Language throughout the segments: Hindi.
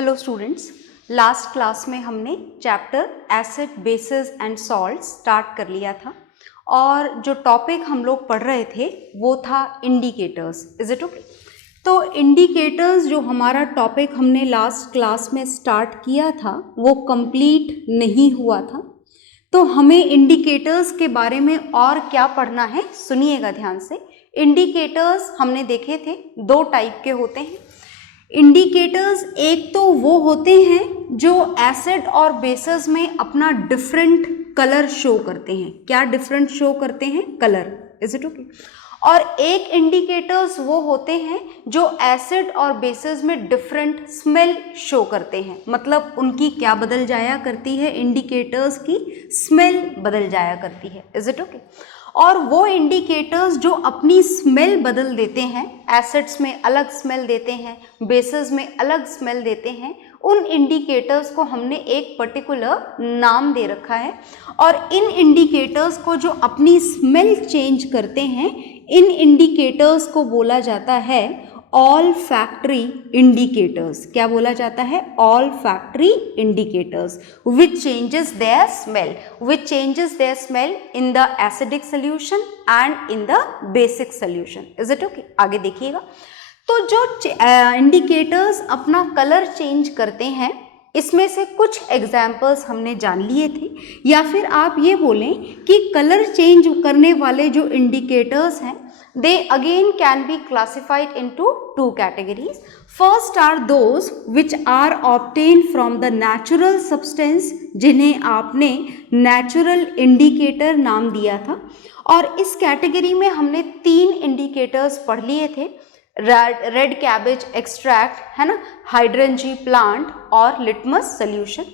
हेलो स्टूडेंट्स, लास्ट क्लास में हमने chapter acid basis and salt start कर लिया था और जो टॉपिक हम लोग पढ़ रहे थे वो था इंडिकेटर्स। Is it okay? तो इंडिकेटर्स जो हमारा टॉपिक हमने लास्ट क्लास में स्टार्ट किया था वो कंप्लीट नहीं हुआ था। तो हमें इंडिकेटर्स के बारे में और क्या पढ़ना है, सुनिएगा ध्यान से। इंडिकेटर्स हमने देखे थे दो टाइप के होते हैं। इंडिकेटर्स एक तो वो होते हैं जो एसिड और बेसिस में अपना डिफरेंट कलर शो करते हैं। क्या डिफरेंट शो करते हैं? कलर। Is it okay? और एक इंडिकेटर्स वो होते हैं जो एसिड और बेसिस में डिफरेंट स्मेल शो करते हैं। मतलब उनकी क्या बदल जाया करती है? इंडिकेटर्स की स्मेल बदल जाया करती है। Is it okay? और वो इंडिकेटर्स जो अपनी स्मेल बदल देते हैं, एसिड्स में अलग स्मेल देते हैं, बेसिस में अलग स्मेल देते हैं, उन इंडिकेटर्स को हमने एक पर्टिकुलर नाम दे रखा है। और इन इंडिकेटर्स को जो अपनी स्मेल चेंज करते हैं, इन इंडिकेटर्स को बोला जाता है ऑल फैक्ट्री इंडिकेटर्स। क्या बोला जाता है? All factory indicators which changes their smell in the acidic solution and in the basic solution. Is it okay? आगे देखिएगा। तो जो इंडिकेटर्स अपना कलर चेंज करते हैं, इसमें से कुछ एग्जाम्पल्स हमने जान लिए थे। या फिर आप ये बोलें कि कलर चेंज करने वाले जो इंडिकेटर्स हैं, they again can be classified into two categories. First are those which are obtained from the natural substance, जिन्हें आपने natural indicator नाम दिया था। और इस कैटेगरी में हमने तीन इंडिकेटर्स पढ़ लिए थे। रेड कैबेज एक्सट्रैक्ट, है ना, हाइड्रेंजी प्लांट और लिटमस सोल्यूशन।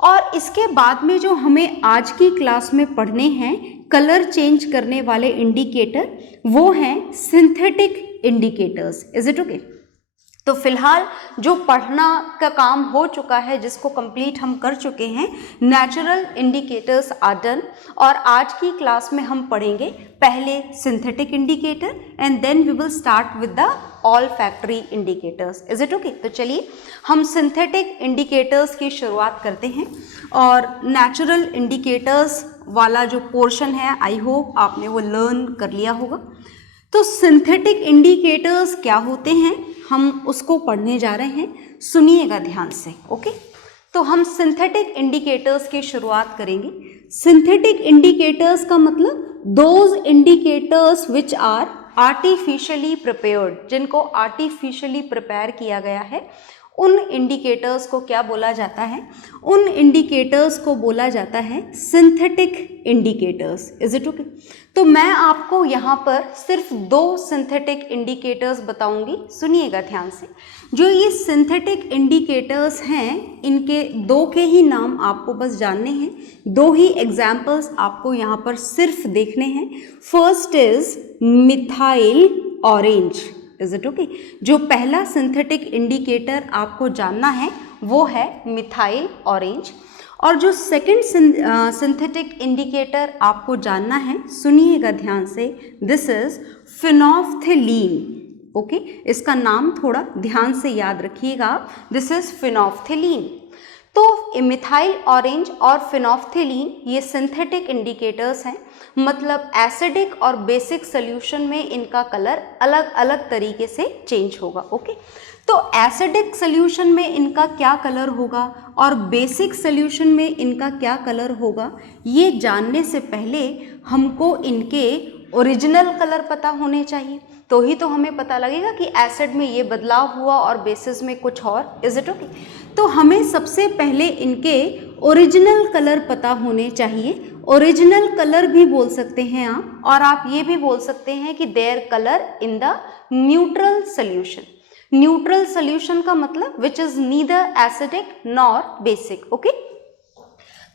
और इसके बाद में जो हमें आज की क्लास में पढ़ने हैं कलर चेंज करने वाले इंडिकेटर, वो हैं synthetic indicators. Is it okay? तो फिलहाल जो पढ़ना का काम हो चुका है, जिसको कंप्लीट हम कर चुके हैं, नेचुरल इंडिकेटर्स आर डन। और आज की क्लास में हम पढ़ेंगे पहले synthetic indicator and then we will start with the olfactory indicators. Is it okay? तो चलिए हम सिंथेटिक इंडिकेटर्स की शुरुआत करते हैं। और नेचुरल इंडिकेटर्स वाला जो पोर्शन है, आई होप आपने वो लर्न कर लिया होगा। तो सिंथेटिक इंडिकेटर्स क्या होते हैं, हम उसको पढ़ने जा रहे हैं। सुनिएगा ध्यान से। ओके? तो हम सिंथेटिक इंडिकेटर्स की शुरुआत करेंगे। सिंथेटिक इंडिकेटर्स का मतलब those indicators which are artificially prepared, जिनको आर्टिफिशियली प्रिपेयर किया गया है, उन इंडिकेटर्स को क्या बोला जाता है? उन इंडिकेटर्स को बोला जाता है synthetic indicators. Is it okay? तो मैं आपको यहाँ पर सिर्फ दो सिंथेटिक इंडिकेटर्स बताऊंगी। सुनिएगा ध्यान से। जो ये सिंथेटिक इंडिकेटर्स हैं, इनके दो के ही नाम आपको बस जानने हैं, दो ही एग्जाम्पल्स आपको यहाँ पर सिर्फ देखने हैं। First is methyl orange. Is it okay? जो पहला सिंथेटिक इंडिकेटर आपको जानना है वो है मिथाइल ऑरेंज। और जो सेकंड सिंथेटिक इंडिकेटर आपको जानना है, सुनिएगा ध्यान से, दिस इज फिनोल्फ्थेलीन। ओके? इसका नाम थोड़ा ध्यान से याद रखिएगा, दिस इज फिनोल्फ्थेलीन। तो मिथाइल ऑरेंज और फिनोल्फ्थेलीन ये सिंथेटिक इंडिकेटर्स हैं। मतलब एसिडिक और बेसिक सोल्यूशन में इनका कलर अलग अलग तरीके से चेंज होगा। ओके? तो एसिडिक सोल्यूशन में इनका क्या कलर होगा और बेसिक सोल्यूशन में इनका क्या कलर होगा, ये जानने से पहले हमको इनके ओरिजिनल कलर पता होने चाहिए। तो ही तो हमें पता लगेगा कि एसिड में ये बदलाव हुआ और बेसिस में कुछ और। Is it okay? तो हमें सबसे पहले इनके ओरिजिनल कलर पता होने चाहिए। ओरिजिनल कलर भी बोल सकते हैं आप, और आप ये भी बोल सकते हैं कि their colour in the neutral solution. Neutral solution का मतलब which is neither acidic nor basic. Okay?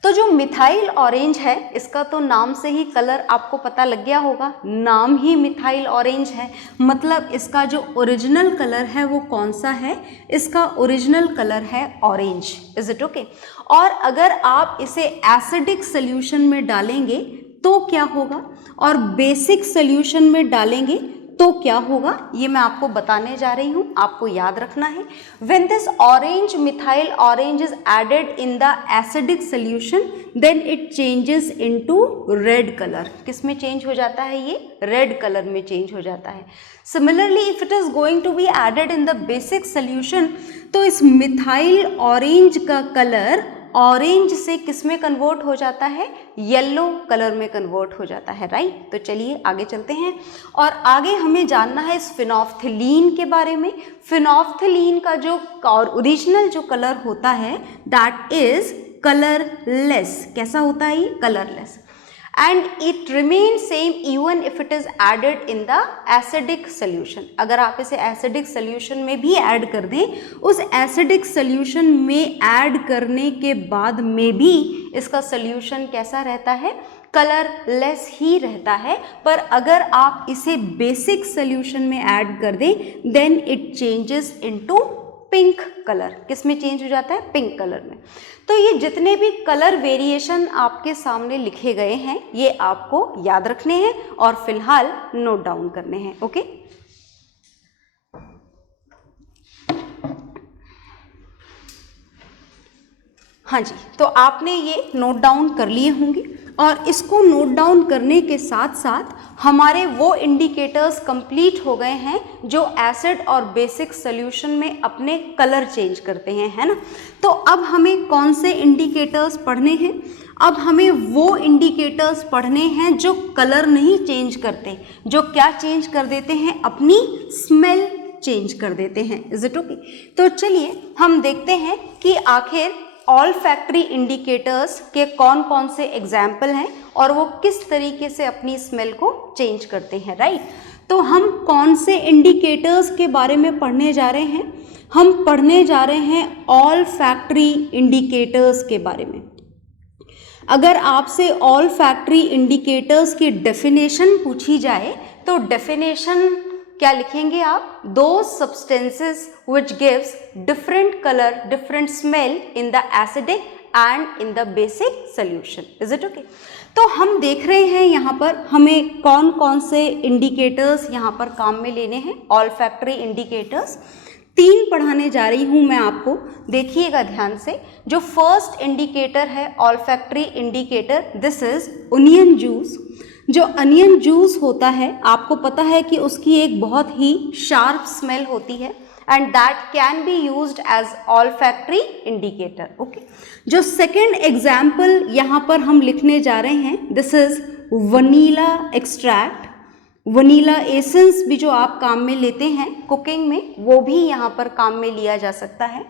तो जो मिथाइल ऑरेंज है, इसका तो नाम से ही कलर आपको पता लग गया होगा, नाम ही मिथाइल ऑरेंज है। मतलब इसका जो ओरिजिनल कलर है वो कौन सा है? इसका ओरिजिनल कलर है ऑरेंज। Is it okay? और अगर आप इसे एसिडिक सोल्यूशन में डालेंगे तो क्या होगा, और बेसिक सोल्यूशन में डालेंगे तो क्या होगा ये मैं आपको बताने जा रही हूँ, आपको याद रखना है। When this orange methyl orange is added in the acidic solution, then it changes into red color. किस में चेंज हो जाता है ये? रेड कलर में चेंज हो जाता है। Similarly, if it is going to be added in the basic solution, तो इस मिथाइल ऑरेंज का कलर ऑरेंज से किस में कन्वर्ट हो जाता है? येलो कलर में कन्वर्ट हो जाता है, राइट। तो चलिए आगे चलते हैं और आगे हमें जानना है इस फिनोल्फ्थलीन के बारे में। फिनोल्फ्थलीन का जो ओरिजिनल जो कलर होता है दैट इज कलरलेस। कैसा होता है ये? Colourless. And it remain same even if it is added in the acidic solution. अगर आप इसे एसिडिक सोल्यूशन में भी ऐड कर दें, उस एसिडिक सोल्यूशन में ऐड करने के बाद में भी इसका सोल्यूशन कैसा रहता है? कलरलेस ही रहता है। पर अगर आप इसे बेसिक सोल्यूशन में ऐड कर दें then it changes into pink colour. किस में चेंज हो जाता है? पिंक कलर में। तो ये जितने भी कलर वेरिएशन आपके सामने लिखे गए हैं ये आपको याद रखने हैं और फिलहाल नोट डाउन करने हैं, ओके। हाँ जी, तो आपने ये नोट डाउन कर लिए होंगे और इसको नोट डाउन करने के साथ साथ हमारे वो इंडिकेटर्स कंप्लीट हो गए हैं जो एसिड और बेसिक सॉल्यूशन में अपने कलर चेंज करते हैं, है ना। तो अब हमें कौन से इंडिकेटर्स पढ़ने हैं? अब हमें वो इंडिकेटर्स पढ़ने हैं जो कलर नहीं चेंज करते, जो क्या चेंज कर देते हैं? अपनी स्मेल चेंज कर देते हैं। Is it okay? तो चलिए हम देखते हैं कि आखिर ऑल्फैक्टरी इंडिकेटर्स के कौन कौन से एग्जाम्पल हैं और वो किस तरीके से अपनी स्मेल को चेंज करते हैं, राइट। तो हम कौन से इंडिकेटर्स के बारे में पढ़ने जा रहे हैं? हम पढ़ने जा रहे हैं ऑल्फैक्टरी इंडिकेटर्स के बारे में। अगर आपसे ऑल्फैक्टरी इंडिकेटर्स की डेफिनेशन पूछी जाए तो डेफिनेशन क्या लिखेंगे आप? दो substances which gives different color, different smell in the acidic and in the basic solution. Is it okay? तो हम देख रहे हैं यहाँ पर हमें कौन कौन से इंडिकेटर्स यहाँ पर काम में लेने हैं। ऑल्फैक्टरी इंडिकेटर्स 3 पढ़ाने जा रही हूँ मैं आपको, देखिएगा ध्यान से। जो फर्स्ट इंडिकेटर है olfactory indicator, this is onion juice. जो अनियन जूस होता है आपको पता है कि उसकी एक बहुत ही शार्प स्मेल होती है and that can be used as olfactory indicator, okay. जो सेकेंड एग्जाम्पल यहाँ पर हम लिखने जा रहे हैं this is vanilla extract. Vanilla essence भी जो आप काम में लेते हैं कुकिंग में वो भी यहाँ पर काम में लिया जा सकता है।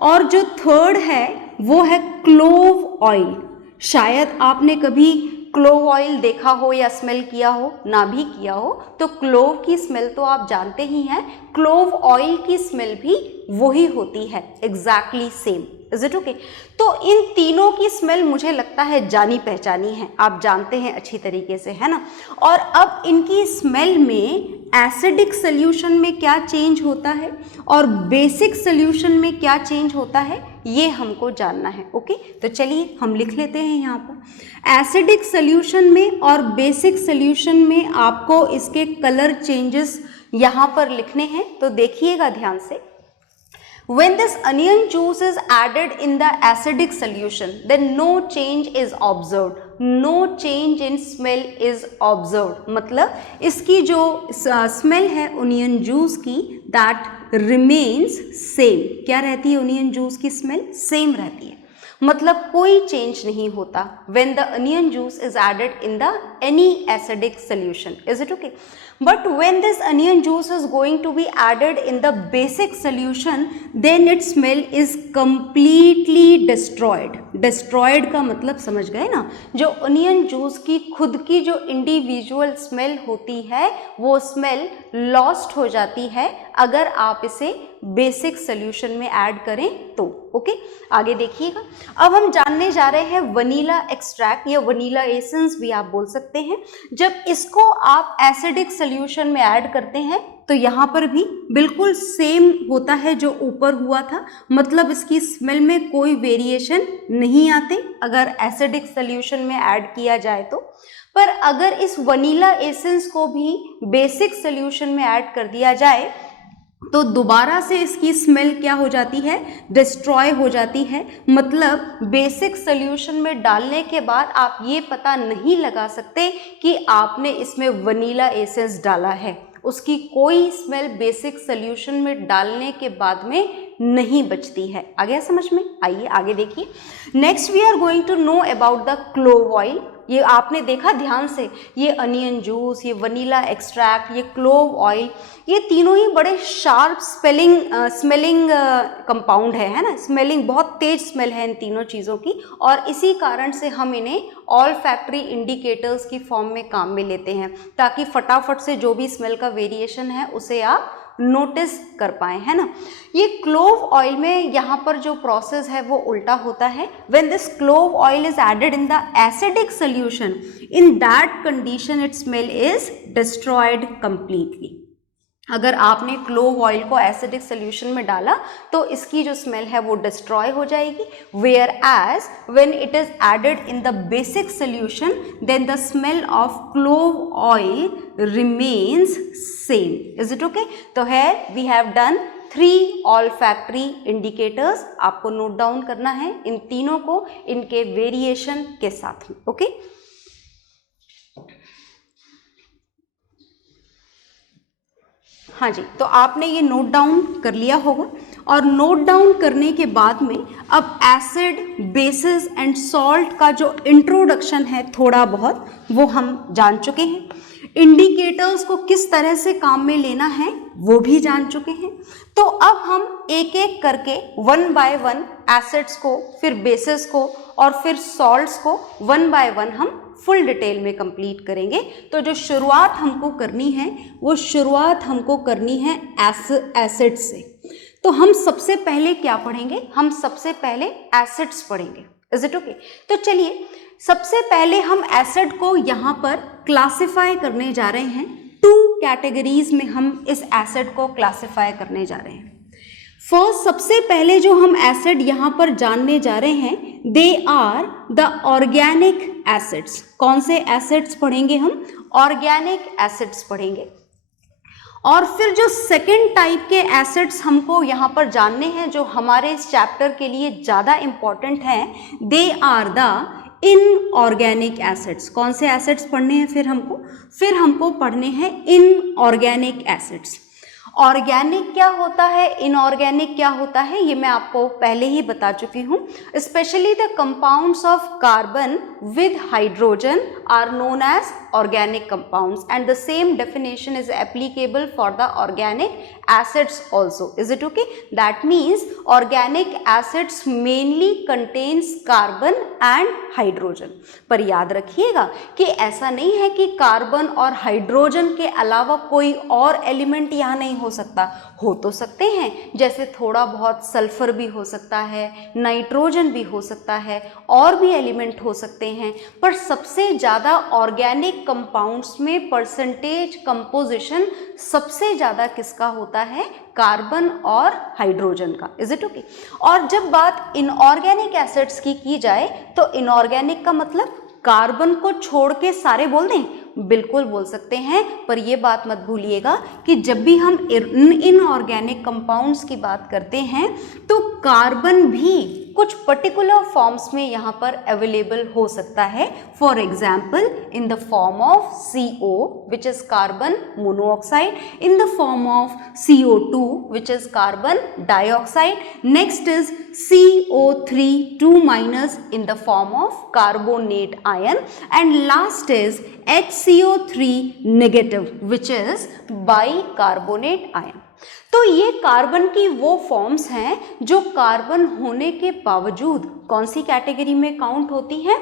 और जो थर्ड है वो है क्लोव ऑयल। शायद आपने कभी क्लोव ऑयल देखा हो या स्मेल किया हो, ना भी किया हो तो क्लोव की स्मेल तो आप जानते ही हैं, क्लोव ऑयल की स्मेल भी वही होती है, exactly same. Is it okay? तो इन तीनों की स्मेल मुझे लगता है जानी पहचानी है, आप जानते हैं अच्छी तरीके से, है ना। और अब इनकी स्मेल में एसिडिक सोल्यूशन में क्या चेंज होता है और बेसिक सोल्यूशन में क्या चेंज होता है ये हमको जानना है, ओके। तो चलिए हम लिख लेते हैं यहाँ पर एसिडिक सोल्यूशन में और बेसिक सोल्यूशन में आपको इसके कलर चेंजेस यहाँ पर लिखने हैं। तो देखिएगा ध्यान से। When this onion juice is added in the acidic solution, then no change is observed. No change in smell is observed. मतलब इसकी जो स्मेल है ओनियन जूस की that remains same. क्या रहती है ओनियन जूस की स्मेल? सेम रहती है, मतलब कोई चेंज नहीं होता when the onion juice is added in the any acidic solution. Is it okay? But when this onion juice is going to be added in the basic solution, then its smell is completely destroyed. Destroyed का मतलब समझ गए ना, जो ओनियन जूस की खुद की जो इंडिविजुअल स्मेल होती है वो स्मेल लॉस्ट हो जाती है अगर आप इसे बेसिक सोल्यूशन में ऐड करें तो, ओके। आगे देखिएगा। अब हम जानने जा रहे हैं वनीला एक्सट्रैक्ट या वनीला एसेंस भी आप बोल सकते हैं। जब इसको आप एसिडिक सोल्यूशन में ऐड करते हैं तो यहाँ पर भी बिल्कुल सेम होता है जो ऊपर हुआ था, मतलब इसकी स्मेल में कोई वेरिएशन नहीं आते अगर एसिडिक सोल्यूशन में ऐड किया जाए तो। पर अगर इस वनीला एसेंस को भी बेसिक सोल्यूशन में ऐड कर दिया जाए तो दोबारा से इसकी स्मेल क्या हो जाती है, डिस्ट्रॉय हो जाती है। मतलब बेसिक सोल्यूशन में डालने के बाद आप ये पता नहीं लगा सकते कि आपने इसमें वनीला एसेंस डाला है, उसकी कोई स्मेल बेसिक सोल्यूशन में डालने के बाद में नहीं बचती है। आ गया समझ में? आइए आगे देखिए। Next we are going to know about the clove oil. ये आपने देखा ध्यान से, ये अनियन जूस, ये वनीला एक्सट्रैक्ट, ये क्लोव ऑयल, ये तीनों ही बड़े शार्प स्मेलिंग कंपाउंड है ना, स्मेलिंग बहुत तेज स्मेल है इन तीनों चीज़ों की, और इसी कारण से हम इन्हें ऑल फैक्ट्री इंडिकेटर्स की फॉर्म में काम में लेते हैं, ताकि फटाफट से जो भी स्मेल का वेरिएशन है उसे आप नोटिस कर पाए, है ना। ये क्लोव ऑयल में यहाँ पर जो प्रोसेस है वो उल्टा होता है। When this clove oil is added in the acidic solution, in that condition its smell is destroyed completely. अगर आपने क्लोव ऑयल को एसिडिक सोल्यूशन में डाला तो इसकी जो स्मेल है वो डिस्ट्रॉय हो जाएगी, whereas when it is added in the basic solution then the smell of clove oil remains same. Is it okay? तो है we have done 3 olfactory indicators. आपको नोट डाउन करना है इन तीनों को इनके वेरिएशन के साथ में। ओके हाँ जी, तो आपने ये नोट डाउन कर लिया होगा, और नोट डाउन करने के बाद में अब एसिड, बेसिस एंड सॉल्ट का जो इंट्रोडक्शन है थोड़ा बहुत वो हम जान चुके हैं। इंडिकेटर्स को किस तरह से काम में लेना है वो भी जान चुके हैं। तो अब हम एक एक करके 1 बाय 1 एसिड्स को, फिर बेसिस को और फिर सॉल्ट्स को 1 बाय 1 हम फुल डिटेल में कंप्लीट करेंगे। तो जो शुरुआत हमको करनी है वो शुरुआत हमको करनी है एसिड से। तो हम सबसे पहले क्या पढ़ेंगे? हम सबसे पहले एसिड्स पढ़ेंगे। Is it okay? तो चलिए सबसे पहले हम एसिड को यहाँ पर क्लासिफाई करने जा रहे हैं। 2 कैटेगरीज में हम इस एसिड को क्लासिफाई करने जा रहे हैं। फर्स्ट, सबसे पहले जो हम एसिड यहाँ पर जानने जा रहे हैं, they are the organic acids. कौन से एसिड्स पढ़ेंगे हम? ऑर्गेनिक एसिड्स पढ़ेंगे। और फिर जो सेकेंड टाइप के एसिड्स हमको यहाँ पर जानने हैं, जो हमारे इस चैप्टर के लिए ज़्यादा इम्पॉर्टेंट हैं, they are the inorganic acids. कौन से एसिड्स पढ़ने हैं फिर हमको? फिर हमको पढ़ने हैं इनऑर्गेनिक एसिड्स। ऑर्गेनिक क्या होता है, इनऑर्गेनिक क्या होता है, ये मैं आपको पहले ही बता चुकी हूँ। Specially the compounds of carbon with hydrogen are known as organic compounds, and the same definition is applicable for the organic acids also. Is it okay? That means organic acids mainly contains carbon and hydrogen. पर याद रखिएगा कि ऐसा नहीं है कि कार्बन और हाइड्रोजन के अलावा कोई और एलिमेंट यहाँ नहीं हो सकता। हो तो सकते हैं, जैसे थोड़ा बहुत सल्फर भी हो सकता है, नाइट्रोजन भी हो सकता है, और भी एलिमेंट हो सकते हैं, पर सबसे ज़्यादा ऑर्गेनिक कंपाउंड्स में परसेंटेज कंपोजिशन सबसे ज़्यादा किसका होता है? कार्बन और हाइड्रोजन का। Is it okay? और जब बात इनऑर्गेनिक एसिड्स की जाए तो इनऑर्गेनिक का मतलब कार्बन को छोड़ के सारे बोल दें? बिल्कुल बोल सकते हैं, पर ये बात मत भूलिएगा कि जब भी हम इनऑर्गेनिक कंपाउंड्स की बात करते हैं तो कार्बन भी कुछ पर्टिकुलर फॉर्म्स में यहाँ पर अवेलेबल हो सकता है। For example in the form of CO which is carbon monoxide, in the form of CO2 which is carbon dioxide, next is CO3 2- in the form of carbonate ion, and last is HCO3 negative which is bicarbonate ion. तो ये कार्बन की वो फॉर्म्स हैं जो कार्बन होने के बावजूद कौन सी कैटेगरी में काउंट होती हैं?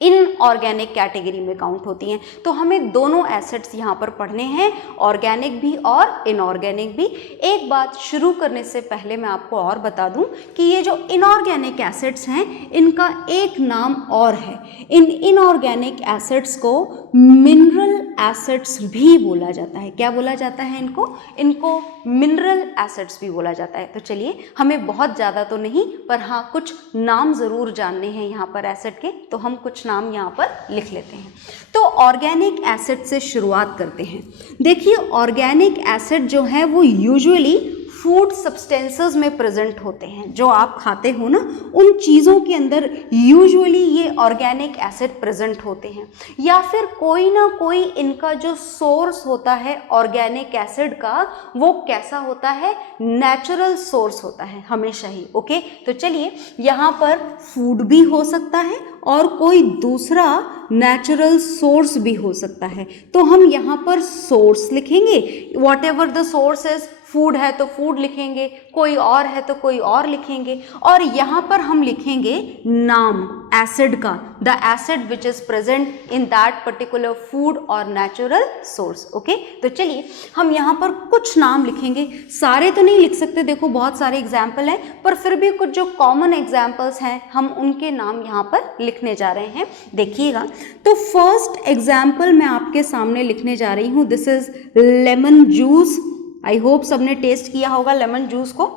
इनऑर्गेनिक कैटेगरी में काउंट होती हैं। तो हमें दोनों एसिड्स यहाँ पर पढ़ने हैं, ऑर्गेनिक भी और इनऑर्गेनिक भी। एक बात शुरू करने से पहले मैं आपको और बता दूं कि ये जो इनऑर्गेनिक एसिड्स हैं इनका एक नाम और है। इन इनऑर्गेनिक एसिड्स को मिनरल एसिड्स भी बोला जाता है। क्या बोला जाता है इनको? इनको मिनरल एसिड्स भी बोला जाता है। तो चलिए, हमें बहुत ज़्यादा तो नहीं पर हाँ कुछ नाम ज़रूर जानने हैं यहाँ पर एसिड के, तो हम कुछ नाम यहाँ पर लिख लेते हैं। तो ऑर्गेनिक एसिड से शुरुआत करते हैं। देखिए ऑर्गेनिक एसिड जो है वो यूजुअली फूड सब्सटेंसेस में प्रेजेंट होते हैं। जो आप खाते हो ना उन चीज़ों के अंदर यूजुअली ये ऑर्गेनिक एसिड प्रेजेंट होते हैं, या फिर कोई ना कोई इनका जो सोर्स होता है ऑर्गेनिक एसिड का वो कैसा होता है, नेचुरल सोर्स होता है हमेशा ही। ओके, तो चलिए यहाँ पर फूड भी हो सकता है और कोई दूसरा नेचुरल सोर्स भी हो सकता है। तो हम यहाँ पर सोर्स लिखेंगे, what ever the source is, food है तो फूड लिखेंगे, कोई और है तो कोई और लिखेंगे, और यहाँ पर हम लिखेंगे नाम एसिड का, the acid which is present in that particular food और नेचुरल सोर्स। ओके, तो चलिए हम यहाँ पर कुछ नाम लिखेंगे, सारे तो नहीं लिख सकते, देखो बहुत सारे एग्जाम्पल हैं, पर फिर भी कुछ जो कॉमन एग्जाम्पल्स हैं हम उनके नाम यहाँ पर लिखने जा रहे हैं। देखिएगा, तो फर्स्ट एग्जाम्पल मैं आपके सामने लिखने जा रही हूँ, this is lemon juice. I hope सबने टेस्ट किया होगा लेमन जूस को,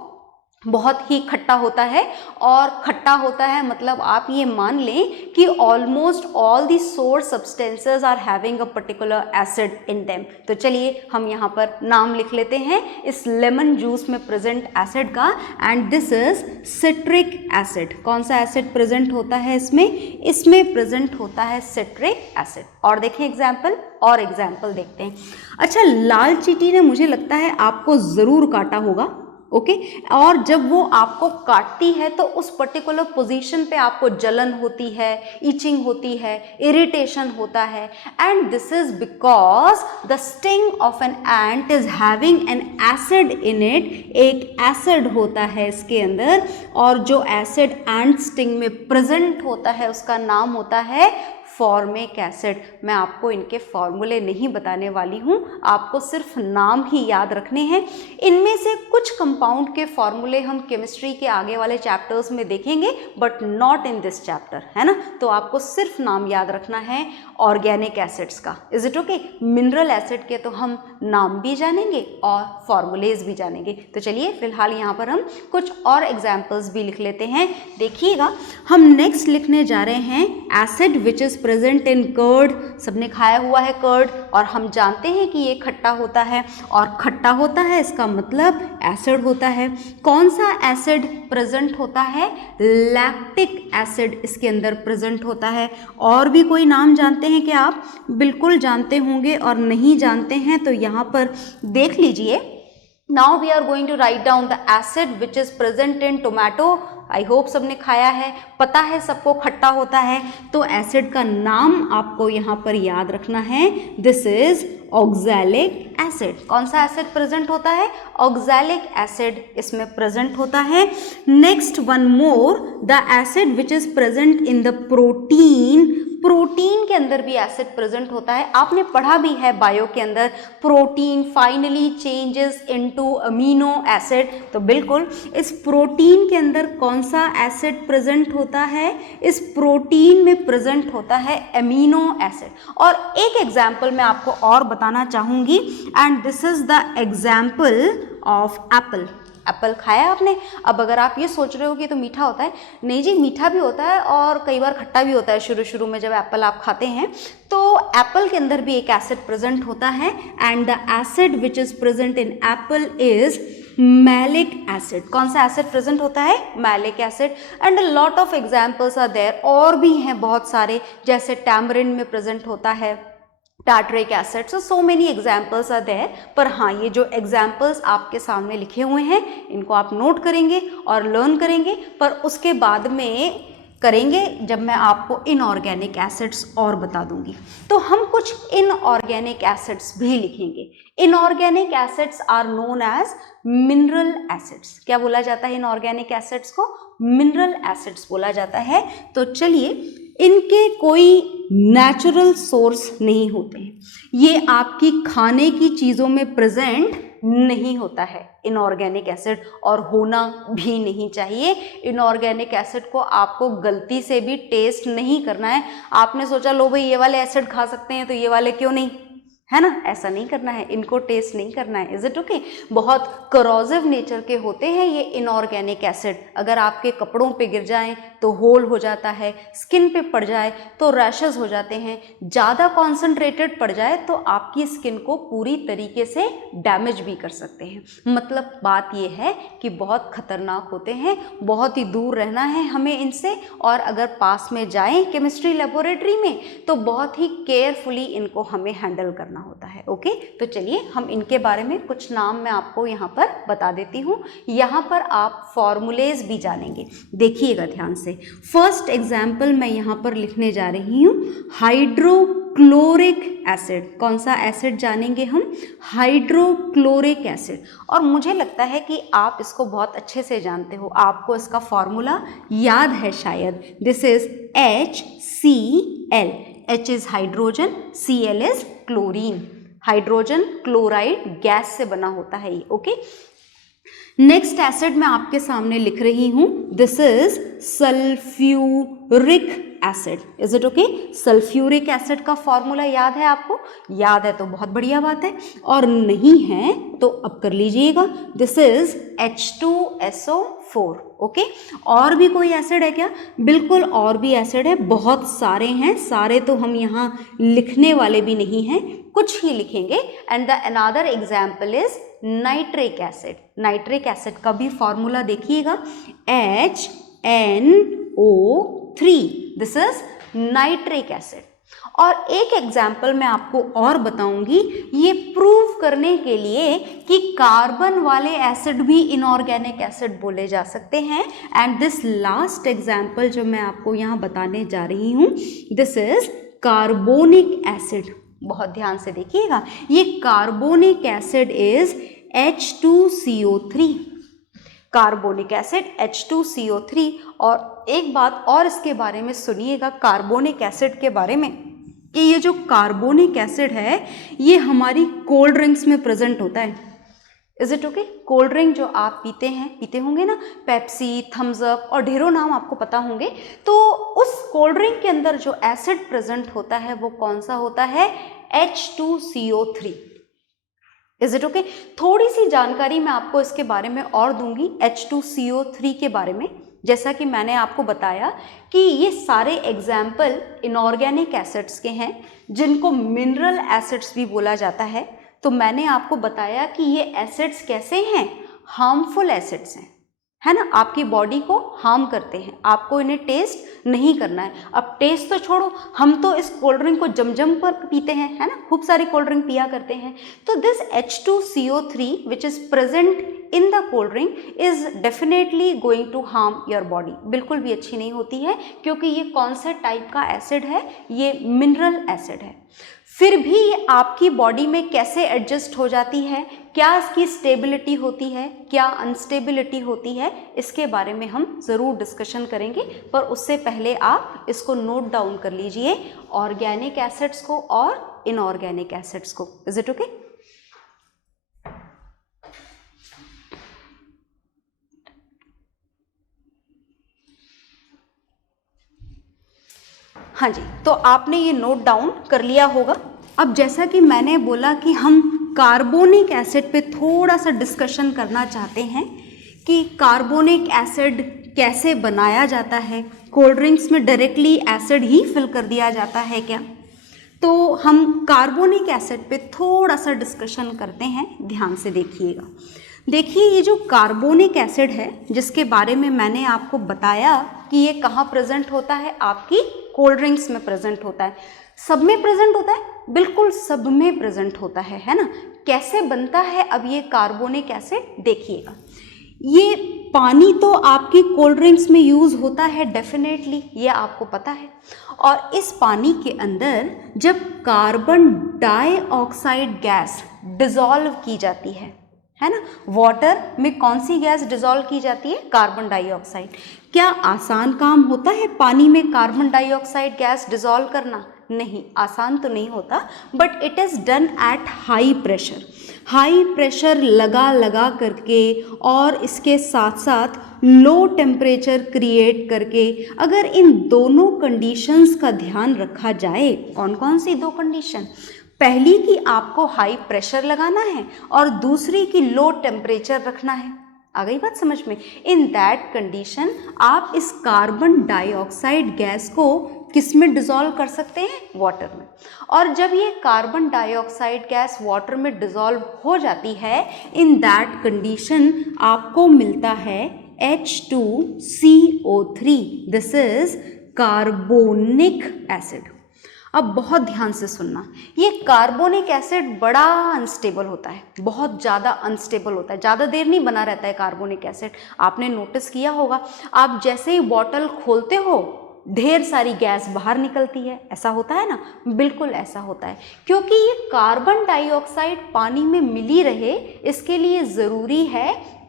बहुत ही खट्टा होता है, और खट्टा होता है मतलब आप ये मान लें कि almost all the source substances are having a particular acid in them. तो चलिए हम यहाँ पर नाम लिख लेते हैं इस लेमन जूस में प्रेजेंट एसिड का, and this is citric acid. कौन सा एसिड प्रेजेंट होता है इसमें? इसमें प्रेजेंट होता है सिट्रिक एसिड। और देखें एग्जाम्पल, और एग्जाम्पल देखते हैं। अच्छा, लाल चींटी ने मुझे लगता है आपको ज़रूर काटा होगा। ओके, और जब वो आपको काटती है तो उस पर्टिकुलर पोजीशन पे आपको जलन होती है, ईचिंग होती है, इरिटेशन होता है, and this is because the sting of an ant is having an acid in it. एक एसिड होता है इसके अंदर, और जो एसिड एंट स्टिंग में प्रेजेंट होता है उसका नाम होता है फॉर्मिक एसिड। मैं आपको इनके फॉर्मूले नहीं बताने वाली हूँ, आपको सिर्फ नाम ही याद रखने हैं। इनमें से कुछ कंपाउंड के फॉर्मूले हम केमिस्ट्री के आगे वाले चैप्टर्स में देखेंगे, but not in this chapter, है ना। तो आपको सिर्फ नाम याद रखना है ऑर्गेनिक एसिड्स का। Is it okay? Mineral acid के तो हम नाम भी जानेंगे और फॉर्मूलेज भी जानेंगे। तो चलिए फिलहाल यहाँ पर हम कुछ और एग्जाम्पल्स भी लिख लेते हैं। देखिएगा, हम नेक्स्ट लिखने जा रहे हैं acid which is present in curd. सबने खाया हुआ है कर्ड, और हम जानते हैं कि ये खट्टा होता है, और खट्टा होता है इसका मतलब एसिड होता है। कौन सा एसिड प्रेजेंट होता है? लैक्टिक एसिड इसके अंदर प्रेजेंट होता है। और भी कोई नाम जानते हैं क्या आप? बिल्कुल जानते होंगे, और नहीं जानते हैं तो यहाँ पर देख लीजिए। Now we are going to write down the acid which is present in tomato. I hope सबने खाया है, पता है सबको खट्टा होता है, तो एसिड का नाम आपको यहाँ पर याद रखना है, दिस इज ऑक्सैलिक एसिड। कौन सा एसिड प्रेजेंट होता है? ऑक्सैलिक एसिड इसमें प्रेजेंट होता है। Next one more, the acid which is present in the protein. Protein के अंदर भी एसिड प्रेजेंट होता है, आपने पढ़ा भी है बायो के अंदर, protein finally changes into amino acid. तो बिल्कुल इस प्रोटीन के अंदर कौन सा एसिड प्रेजेंट होता है? इस प्रोटीन में प्रेजेंट होता है अमीनो एसिड। और एक एग्जाम्पल मैं आपको और बताना चाहूँगी, and this is the example of Apple. Apple खाया आपने? अब अगर आप ये सोच रहे हो कि तो मीठा होता है, नहीं जी, मीठा भी होता है और कई बार खट्टा भी होता है शुरू शुरू में जब एप्पल आप खाते हैं। तो एप्पल के अंदर भी एक एसिड प्रेजेंट होता है, and the acid which is present in apple is malic acid. कौन सा एसिड प्रेजेंट होता है? Malic acid. And a lot of examples are there, और भी हैं बहुत सारे, जैसे टैमरिन में प्रेजेंट होता है tartaric acid. So many examples are there. पर हाँ, ये जो एग्जाम्पल्स आपके सामने लिखे हुए हैं इनको आप नोट करेंगे और लर्न करेंगे, पर उसके बाद में करेंगे जब मैं आपको इनऑर्गेनिक एसिड्स और बता दूंगी। तो हम कुछ इनऑर्गेनिक एसिड्स भी लिखेंगे। Inorganic acids are known as mineral acids. क्या बोला जाता है इनऑर्गेनिक एसिड्स को? मिनरल एसिड्स बोला जाता है। तो चलिए, इनके कोई नेचुरल सोर्स नहीं होते हैं, ये आपकी खाने की चीज़ों में प्रेजेंट नहीं होता है इनऑर्गेनिक एसिड, और होना भी नहीं चाहिए। इनऑर्गेनिक एसिड को आपको गलती से भी टेस्ट नहीं करना है। आपने सोचा लो भाई ये वाले एसिड खा सकते हैं तो ये वाले क्यों नहीं, है ना, ऐसा नहीं करना है, इनको टेस्ट नहीं करना है। Is it okay? बहुत करोसिव नेचर के होते हैं ये इनऑर्गेनिक एसिड। अगर आपके कपड़ों पे गिर जाएं तो होल हो जाता है, स्किन पे पड़ जाए तो रैशेस हो जाते हैं, ज़्यादा कॉन्सेंट्रेटेड पड़ जाए तो आपकी स्किन को पूरी तरीके से डैमेज भी कर सकते हैं। मतलब बात ये है कि बहुत खतरनाक होते हैं, बहुत ही दूर रहना है हमें इनसे, और अगर पास में जाएं केमिस्ट्री लेबोरेटरी में तो बहुत ही केयरफुली इनको हमें हैंडल करना होता है। ओके, तो चलिए हम इनके बारे में कुछ नाम मैं आपको यहाँ पर बता देती हूँ। यहाँ पर आप फॉर्मूलेज भी जानेंगे, देखिएगा ध्यान से। फर्स्ट एग्जाम्पल मैं यहाँ पर लिखने जा रही हूँ हाइड्रोक्लोरिक एसिड। कौन सा एसिड जानेंगे हम? Hydrochloric acid. और मुझे लगता है कि आप इसको बहुत अच्छे से जानते हो, आपको इसका फॉर्मूला याद है शायद। This is HCl। H is hydrogen, Cl is chlorine. Hydrogen chloride gas से बना होता है ये। ओके, नेक्स्ट एसिड मैं आपके सामने लिख रही हूं, this is sulphuric acid. Is it okay? Sulphuric acid का फॉर्मूला याद है आपको? याद है तो बहुत बढ़िया बात है, और नहीं है तो अब कर लीजिएगा। This is H2SO4। ओके, और भी कोई एसिड है क्या? बिल्कुल और भी एसिड है, बहुत सारे हैं, सारे तो हम यहाँ लिखने वाले भी नहीं हैं, कुछ ही लिखेंगे। And the another example is nitric acid. Nitric acid का भी फॉर्मूला देखिएगा, HNO3। This is nitric acid. और एक एग्जाम्पल मैं आपको और बताऊंगी, ये प्रूव करने के लिए कि कार्बन वाले एसिड भी इनऑर्गेनिक एसिड बोले जा सकते हैं। एंड दिस लास्ट एग्जाम्पल जो मैं आपको यहाँ बताने जा रही हूँ, दिस इज कार्बोनिक एसिड। बहुत ध्यान से देखिएगा, ये carbonic acid is H2CO3। Carbonic acid H2CO3। और एक बात और इसके बारे में सुनिएगा, कार्बोनिक एसिड के बारे में, कि ये जो कार्बोनिक एसिड है ये हमारी कोल्ड ड्रिंक्स में प्रेजेंट होता है। Is it okay? Cold drink जो आप पीते होंगे ना, पेप्सी, थम्स अप और ढेरों नाम आपको पता होंगे, तो उस कोल्ड ड्रिंक के अंदर जो एसिड प्रेजेंट होता है वो कौन सा होता है? H2CO3। Is it okay? थोड़ी सी जानकारी मैं आपको इसके बारे में और दूंगी, H2CO3 के बारे में। जैसा कि मैंने आपको बताया कि ये सारे एग्जाम्पल इनऑर्गेनिक एसिड्स के हैं, जिनको मिनरल एसिड्स भी बोला जाता है। तो मैंने आपको बताया कि ये एसिड्स कैसे हैं? हार्मफुल एसिड्स हैं, है ना, आपकी बॉडी को हार्म करते हैं, आपको इन्हें टेस्ट नहीं करना है। अब टेस्ट तो छोड़ो, हम तो इस कोल्ड ड्रिंक को जम पर पीते हैं, है ना, खूब सारी कोल्ड ड्रिंक पिया करते हैं। तो this H2CO3 which is present in the cold drink is definitely going to harm your body. बिल्कुल भी अच्छी नहीं होती है, क्योंकि ये कौन से टाइप का एसिड है? ये मिनरल एसिड है। फिर भी ये आपकी बॉडी में कैसे एडजस्ट हो जाती है, क्या इसकी स्टेबिलिटी होती है, क्या अनस्टेबिलिटी होती है, इसके बारे में हम ज़रूर डिस्कशन करेंगे। पर उससे पहले आप इसको नोट डाउन कर लीजिए, ऑर्गेनिक एसिड्स को और इनऑर्गेनिक एसिड्स को। Is it okay? हाँ जी, तो आपने ये नोट डाउन कर लिया होगा। अब जैसा कि मैंने बोला कि हम कार्बोनिक एसिड पे थोड़ा सा डिस्कशन करना चाहते हैं कि कार्बोनिक एसिड कैसे बनाया जाता है, कोल्ड ड्रिंक्स में डायरेक्टली एसिड ही फिल कर दिया जाता है क्या? तो हम कार्बोनिक एसिड पे थोड़ा सा डिस्कशन करते हैं, ध्यान से देखिएगा। देखिए, ये जो कार्बोनिक एसिड है जिसके बारे में मैंने आपको बताया कि ये कहाँ प्रेजेंट होता है, आपकी कोल्ड ड्रिंक्स में प्रेजेंट होता है। सब में प्रेजेंट होता है? बिल्कुल सब में प्रेजेंट होता है ना। कैसे बनता है अब ये कार्बोनिक एसिड? देखिएगा, ये पानी तो आपकी कोल्ड ड्रिंक्स में यूज़ होता है डेफिनेटली, ये आपको पता है। और इस पानी के अंदर जब कार्बन डाइऑक्साइड गैस डिसॉल्व की जाती है ना, वाटर में कौन सी गैस डिसॉल्व की जाती है? Carbon dioxide. क्या आसान काम होता है पानी में कार्बन डाइऑक्साइड गैस डिसॉल्व करना? नहीं, आसान तो नहीं होता, but it is done at high pressure. High pressure लगा करके और इसके साथ साथ लो टेम्परेचर क्रिएट करके, अगर इन दोनों कंडीशंस का ध्यान रखा जाए, कौन कौन सी दो कंडीशन? पहली की आपको हाई प्रेशर लगाना है और दूसरी की लो टेम्परेचर रखना है। आ गई बात समझ में? इन दैट कंडीशन आप इस कार्बन डाइऑक्साइड गैस को किस में डिज़ोल्व कर सकते हैं? वाटर में। और जब ये कार्बन डाइऑक्साइड गैस वाटर में डिज़ोल्व हो जाती है, इन दैट कंडीशन आपको मिलता है H2CO3। This is carbonic acid. अब बहुत ध्यान से सुनना, ये कार्बोनिक एसिड बड़ा अनस्टेबल होता है, बहुत ज़्यादा अनस्टेबल होता है, ज़्यादा देर नहीं बना रहता है कार्बोनिक एसिड। आपने नोटिस किया होगा, आप जैसे ही बॉटल खोलते हो ढेर सारी गैस बाहर निकलती है, ऐसा होता है ना? बिल्कुल ऐसा होता है, क्योंकि ये कार्बन डाइऑक्साइड पानी में मिली रहे, इसके लिए ज़रूरी है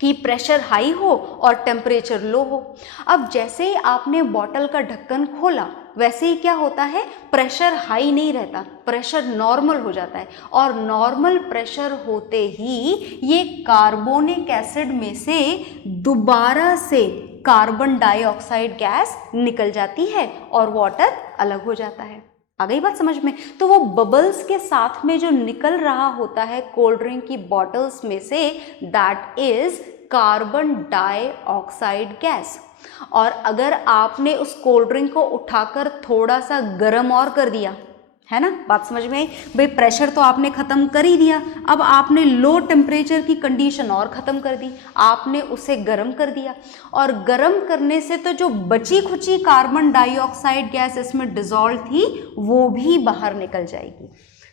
कि प्रेशर हाई हो और टेम्परेचर लो हो। अब जैसे ही आपने बॉटल का ढक्कन खोला, वैसे ही क्या होता है, प्रेशर हाई नहीं रहता, प्रेशर नॉर्मल हो जाता है, और नॉर्मल प्रेशर होते ही ये कार्बोनिक एसिड में से दोबारा से कार्बन डाइऑक्साइड गैस निकल जाती है और वाटर अलग हो जाता है। आ गई बात समझ में? तो वो बबल्स के साथ में जो निकल रहा होता है कोल्ड ड्रिंक की बॉटल्स में से, that is carbon dioxide gas. और अगर आपने उस कोल्ड ड्रिंक को उठाकर थोड़ा सा गर्म और कर दिया, है ना, बात समझ में आई? भाई प्रेशर तो आपने ख़त्म कर ही दिया, अब आपने लो टेम्परेचर की कंडीशन और ख़त्म कर दी, आपने उसे गर्म कर दिया, और गर्म करने से तो जो बची खुची कार्बन डाइऑक्साइड गैस इसमें डिज़ोल्व थी वो भी बाहर निकल जाएगी।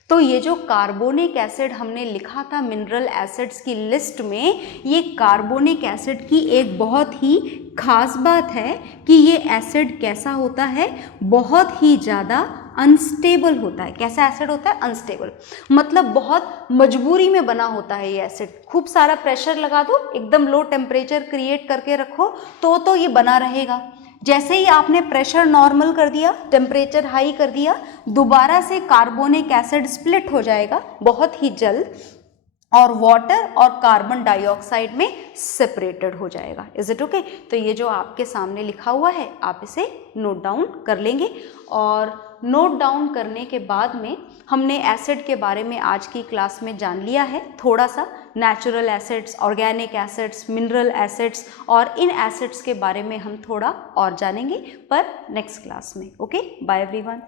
तो ये जो कार्बोनिक एसिड हमने लिखा था मिनरल एसिड्स की लिस्ट में, ये कार्बोनिक एसिड की एक बहुत ही खास बात है कि ये एसिड कैसा होता है, बहुत ही ज़्यादा अनस्टेबल होता है। कैसा एसिड होता है? अनस्टेबल, मतलब बहुत मजबूरी में बना होता है ये एसिड। खूब सारा प्रेशर लगा दो, एकदम लो टेम्परेचर क्रिएट करके रखो तो ये बना रहेगा। जैसे ही आपने प्रेशर नॉर्मल कर दिया, टेम्परेचर हाई कर दिया, दोबारा से कार्बोनिक एसिड स्प्लिट हो जाएगा बहुत ही जल्द, और वाटर और कार्बन डाइऑक्साइड में सेपरेटेड हो जाएगा। Is it okay? तो ये जो आपके सामने लिखा हुआ है, आप इसे नोट डाउन कर लेंगे। और नोट डाउन करने के बाद में हमने एसिड के बारे में आज की क्लास में जान लिया है थोड़ा सा, natural acids, organic acids, mineral acids, और इन एसिड्स के बारे में हम थोड़ा और जानेंगे पर नेक्स्ट क्लास में। Okay, bye everyone.